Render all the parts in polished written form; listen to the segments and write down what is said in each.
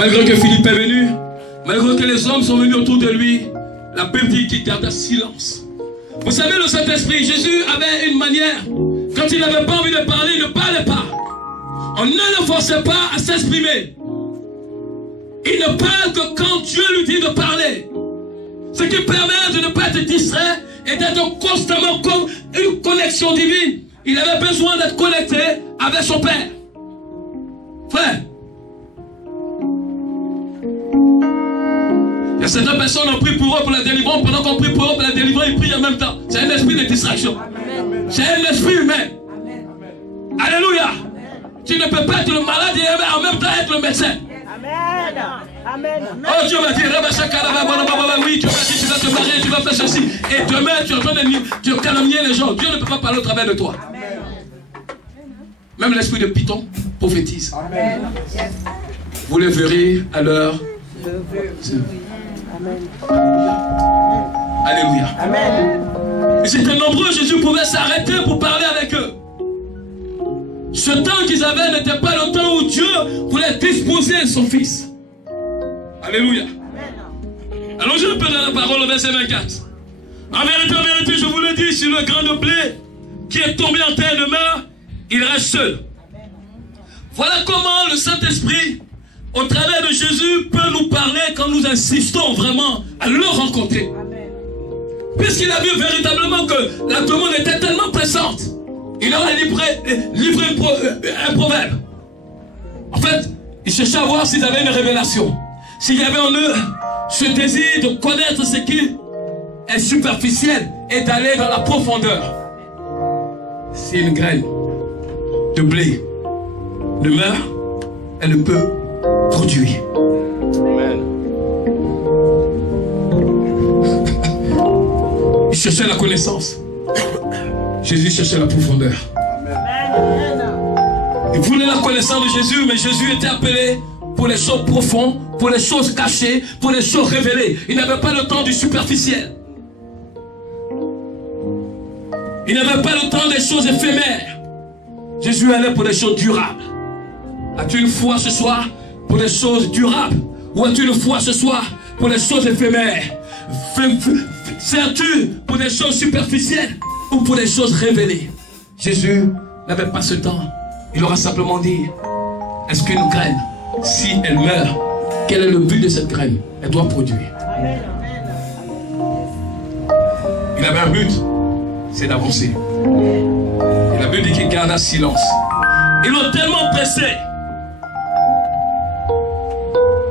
Malgré que Philippe est venu, malgré que les hommes sont venus autour de lui, la Bible dit qu'il garda silence. Vous savez, le Saint-Esprit, Jésus avait une manière. Quand il n'avait pas envie de parler, il ne parlait pas. On ne le forçait pas à s'exprimer. Il ne parle que quand Dieu lui dit de parler. Ce qui permet de ne pas être distrait et d'être constamment comme une connexion divine. Il avait besoin d'être connecté avec son Père. Frère, il y a certaines personnes qui ont pris pour eux pour la délivrance. Pendant qu'on prie pour eux pour la délivrance, ils prient en même temps. C'est un esprit de distraction. C'est un esprit humain. Amen. Alléluia. Amen. Tu ne peux pas être le malade et en même temps être le médecin. Amen. Amen. Oh, Dieu m'a dit, oui, Dieu m'a dit, tu vas te marier, tu vas faire ceci. Et demain, tu es en train de calomnier les gens. Dieu ne peut pas parler au travers de toi. Amen. Même l'esprit de Python prophétise. Amen. Vous le verrez à l'heure. Amen. Alléluia. Amen. Et c'était nombreux, Jésus pouvait s'arrêter pour parler avec eux. Ce temps qu'ils avaient n'était pas le temps où Dieu voulait disposer son Fils. Alléluia. Alors je peux dans la parole au verset 24. En vérité, je vous le dis, si le grain de blé qui est tombé en terre demeure, il reste seul. Voilà comment le Saint-Esprit, au travers de Jésus, peut nous parler quand nous insistons vraiment à le rencontrer. Puisqu'il a vu véritablement que la demande était tellement pressante, il aurait livré un proverbe. En fait, il cherchait à voir s'ils avaient une révélation. S'il y avait en eux ce désir de connaître ce qui est superficiel et d'aller dans la profondeur. Si une graine de blé demeure, elle ne peut produire. Amen. Il cherchait la connaissance. Jésus cherchait la profondeur. Amen. Il voulait la connaissance de Jésus, mais Jésus était appelé pour les choses profondes, pour les choses cachées, pour les choses révélées. Il n'avait pas le temps du superficiel. Il n'avait pas le temps des choses éphémères. Jésus allait pour des choses durables. As-tu une foi ce soir pour des choses durables? Ou as-tu une foi ce soir pour des choses éphémères? Sers-tu pour des choses superficielles ou pour des choses révélées? Jésus n'avait pas ce temps. Il aura simplement dit, est-ce qu'une graine, si elle meurt, quel est le but de cette graine? Elle doit produire. Il avait un but, c'est d'avancer. Il avait dit qu'il garda silence. Ils l'ont tellement pressé.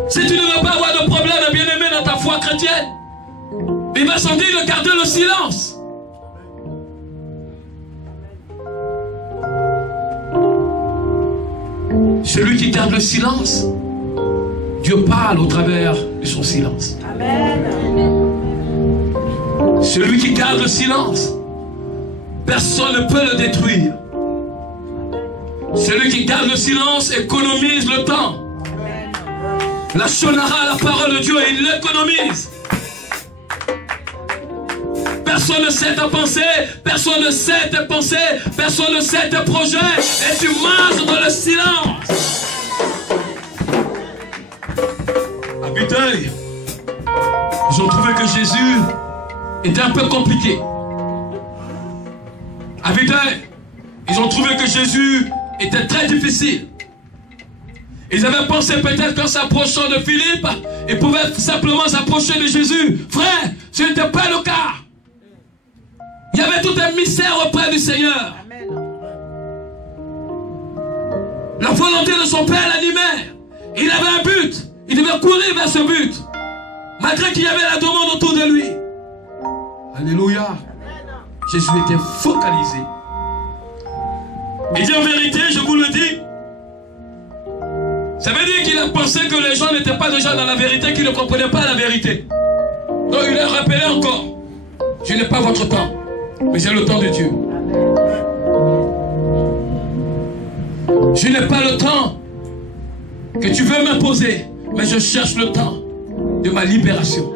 Si tu ne veux pas avoir de problème, bien-aimé, dans ta foi chrétienne, il va s'en dire de garder le silence. Celui qui garde le silence, Dieu parle au travers de son silence. Amen. Celui qui garde le silence, personne ne peut le détruire. Celui qui garde le silence économise le temps. La shonara, la parole de Dieu, il l'économise. Personne ne sait ta pensée, personne ne sait tes pensées, personne ne sait tes projets, et tu marches dans le silence. À Bethel, ils ont trouvé que Jésus était un peu compliqué. À Bethel, ils ont trouvé que Jésus était très difficile. Ils avaient pensé peut-être qu'en s'approchant de Philippe, ils pouvaient simplement s'approcher de Jésus. Frère, ce n'était pas le cas. Il y avait tout un mystère auprès du Seigneur. Amen. La volonté de son Père l'animait. Il avait un but. Il devait courir vers ce but. Malgré qu'il y avait la demande autour de lui. Alléluia. Amen. Jésus était focalisé. Il dit en vérité, je vous le dis. Ça veut dire qu'il a pensé que les gens n'étaient pas déjà dans la vérité, qu'ils ne comprenaient pas la vérité. Donc il leur rappelait encore. Je n'ai pas votre temps. Mais j'ai le temps de Dieu. Je n'ai pas le temps que tu veux m'imposer, mais je cherche le temps de ma libération.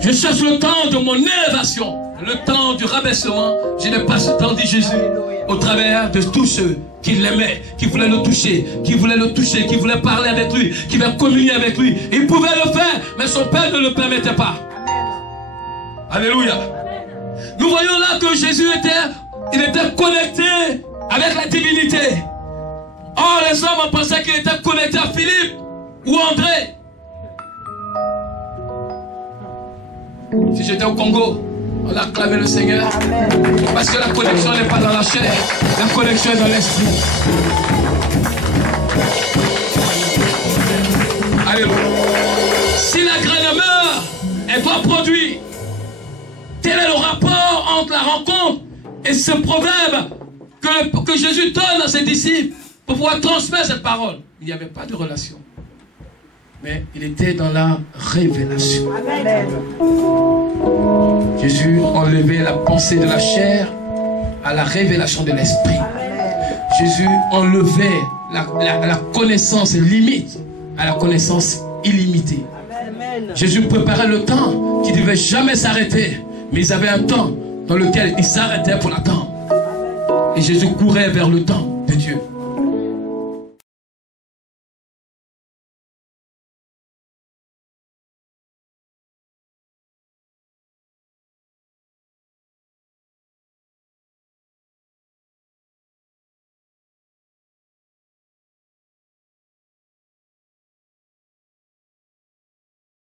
Je cherche le temps de mon élévation, le temps du rabaissement. Je n'ai pas ce temps, dit Jésus, au travers de tous ceux qui l'aimait, qui voulait le toucher, qui voulait parler avec lui, qui voulait communier avec lui. Il pouvait le faire, mais son père ne le permettait pas. Alléluia. Nous voyons là que Jésus était connecté avec la divinité. Or, les hommes pensaient qu'il était connecté à Philippe ou André. Si j'étais au Congo, on acclamait le Seigneur. Parce que la connexion n'est pas dans la chair, la connexion est dans l'esprit. Alléluia. Si la graine meurt, elle doit produire. Quel est le rapport entre la rencontre et ce proverbe que Jésus donne à ses disciples pour pouvoir transmettre cette parole? Il n'y avait pas de relation. Mais il était dans la révélation. Amen. Jésus enlevait la pensée de la chair à la révélation de l'esprit. Jésus enlevait la connaissance limite à la connaissance illimitée. Amen. Jésus préparait le temps qui ne devait jamais s'arrêter. Mais ils avaient un temps dans lequel ils s'arrêtaient pour l'attendre. Et Jésus courait vers le temps de Dieu.